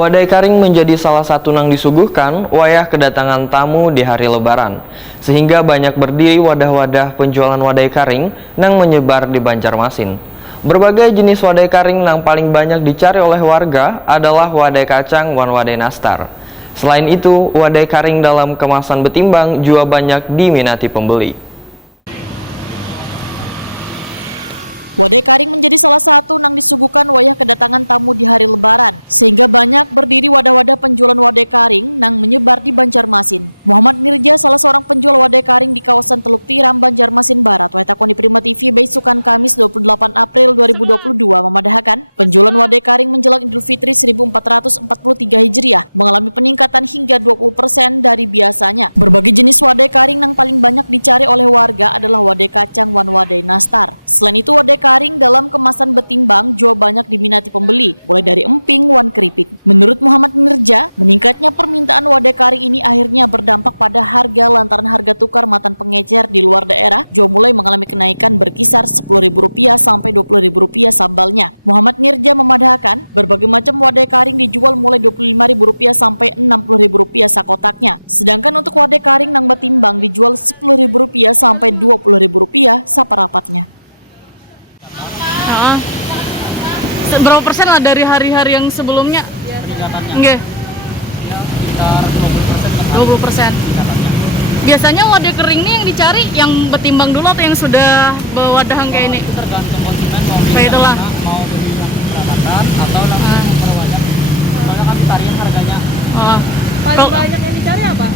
Wadai karing menjadi salah satu nang disuguhkan wayah kedatangan tamu di hari lebaran, sehingga banyak berdiri wadah-wadah penjualan wadai karing nang menyebar di Banjarmasin. Berbagai jenis wadai karing nang paling banyak dicari oleh warga adalah wadai kacang dan wadai nastar. Selain itu, wadai karing dalam kemasan betimbang juga banyak diminati pembeli. Wadai karing menjadi salah satu nang disuguhkan wayah kedatangan tamu di hari lebaran, sehingga banyak berdiri wadah-wadah penjualan wadai karing nang menyebar di Banjarmasin. Muhammad Mirja, salah seorang penjual wadai karing di kawasan Teluk Tiram, Banjarmasin Barat, Waitakoni Prima TV besukan Kamis 28 April 2022 memadahkan penjualan wadai karing menjelang Idul Fitri 1443 Hijriah mengalami peningkatan hingga 20% dari biasanya. Berbagai jenis wadai karing nang paling banyak dicari oleh warga adalah wadai kacang dan wadai nastar. Selain itu, wadai karing dalam kemasan betimbang juga banyak diminati pembeli, mulai dari emping wan keripik. Menurut Muhammad Mirja, meningkatnya permintaan wadai karing ini akhirnya berdampak pada harga lantaran harga tukar matan pengecer di luar daerah juga mulai mengalami kenaikan berkisar Rp10.000 sampai Rp20.000 sambalnya. Muhammad Mirja memadahkan berbagai macam wadai karing dijual mulai Rp25.000 sampai Rp60.000 sakotaknya. Sedangkan untuk wadai karing nang betimbang dijual Rp10.000 sampai Rp20.000 saparapatnya. Berapa persen lah dari hari-hari yang sebelumnya? Peningkatannya Nggih. ya sekitar 20%. peningkatannya. Biasanya wadai kering ini yang dicari yang betimbang dulu atau yang sudah berwadahan kayak ini? Itu tergantung konsumen mau beli Kayak yang itulah. mana, mau beli yang perawatan atau langsung berwadah. Soalnya kami varian harganya. Paling Banyak yang dicari apa?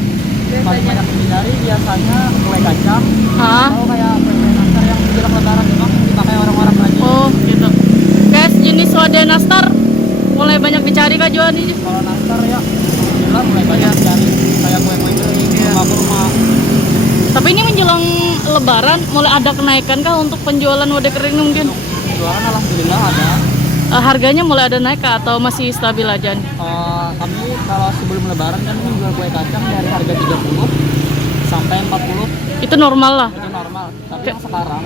Paling banyak yang dicari biasanya kue kacang atau kayak kue nastar yang menjelang lebaran memang dipakai orang-orang rajin. Oh gitu. Kayak jenis wadai nastar mulai banyak dicari kah jual nih? Kalau nastar ya alhamdulillah mulai banyak dicari kayak kue-kue kering, kurma-kurma. Tapi ini menjelang lebaran mulai ada kenaikan kah untuk penjualan wadai kering mungkin? Jualan alhamdulillah ada. Harganya mulai ada naik kah atau masih stabil aja nih? Kami kalau sebelum lebaran kan menjual kue kacang dari harga 30 sampai 40. Itu normal lah. Itu normal. Tapi yang sekarang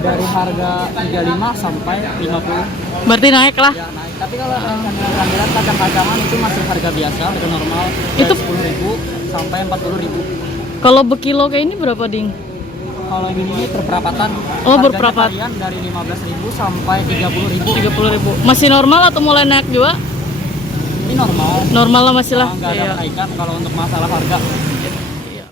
dari harga 35 sampai 50. Berarti naik lah. Ya naik. Tapi kalau kehamilan kacang-kacangan itu masih harga biasa, harga normal. Dari Itu 10.000 sampai 40.000. Kalau berkilo kayak ini berapa ding? Kalau yang ini berperapatan. Oh, Harganya berperapat. varian dari 15.000 sampai 30.000. 30.000. Masih normal atau mulai naik juga? Ini normal. Normal lah masih lah. Nggak ada Iya. kenaikan kalau untuk masalah harga.